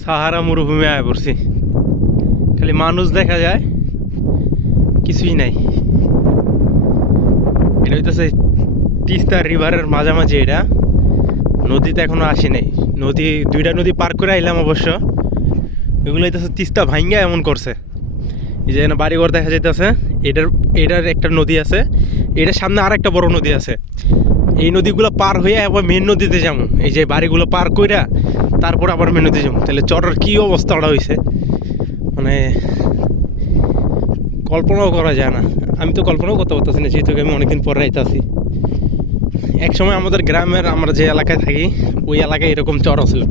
সাহারা মরুভূমি আয় পড়ছি, খালি মানুষ দেখা যায়, কিছুই নাই। এটা হইতেছে তিস্তা রিভারের মাঝামাঝি। এটা নদীতে এখনো আসে নাই। দুইটা নদী পার করে আইলাম অবশ্য। এগুলো হইতেছে তিস্তা ভাঙ্গা এমন করছে। এই যে বাড়িঘর দেখা যাইতেছে। এটার একটা নদী আছে, এটার সামনে আর একটা বড় নদী আছে। এই নদীগুলো পার হয়ে আবার মেন নদীতে যাবো। এই যে বাড়িগুলো পার কইরা তারপর আবার মেন নদী যাবো। তাহলে চরের কী অবস্থাটা হয়েছে, মানে কল্পনাও করা যায় না। আমি তো কল্পনাও করতে পারতেছি না, যেহেতু আমি অনেকদিন পরে আইতাছি। একসময় আমাদের গ্রামের, আমরা যে এলাকায় থাকি ওই এলাকায় এরকম চর ছিল,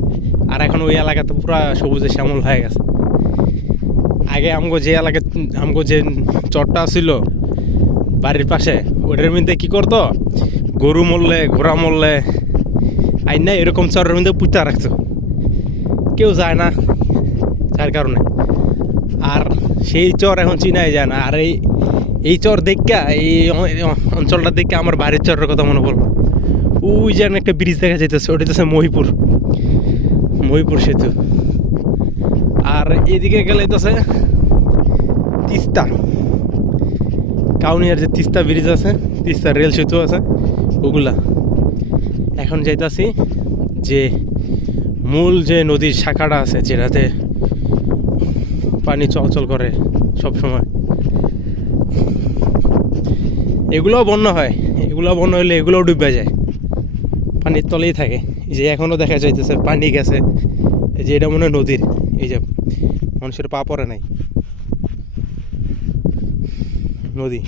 আর এখন ওই এলাকাতে পুরো সবুজে শ্যামল হয়ে গেছে। আগে আমগো যে চরটা ছিল বাড়ির পাশে, ওটার মধ্যে কী করতো, গরু মরলে ঘোড়া মরলে আইন না এরকম চরের মধ্যে পুঁতা রাখতো, কেউ যায় না যার কারণে। আর সেই চর এখন চিনাই যায় না। আর এই চর দেখা, এই অঞ্চলটা দেখে আমার বাড়ির চরের কথা মনে পড়লো। ওই যে একটা ব্রিজ দেখা যাইতেছে, ওটা হচ্ছে মহিপুর সেতু। আর এদিকে গেলে হইতেছে তিস্তা কাউনিয়ার যে তিস্তা ব্রিজ আছে, তিস্তা রেল সেতু আছে, ওগুলা। এখন যাইতাছি যে মূল যে নদীর শাখাটা আছে, যেটাতে পানি চলাচল করে সব সময়। এগুলোও বন্যা হয়, এগুলো বন্যা হলে এগুলোও ডুবে যায়, পানির তলেই থাকে। এই যে এখনও দেখা যাইতেছে পানি গেছে। এই যে এটা মনে হয় নদীর, এই যে মানুষের পা পড়ে নাই, নদী।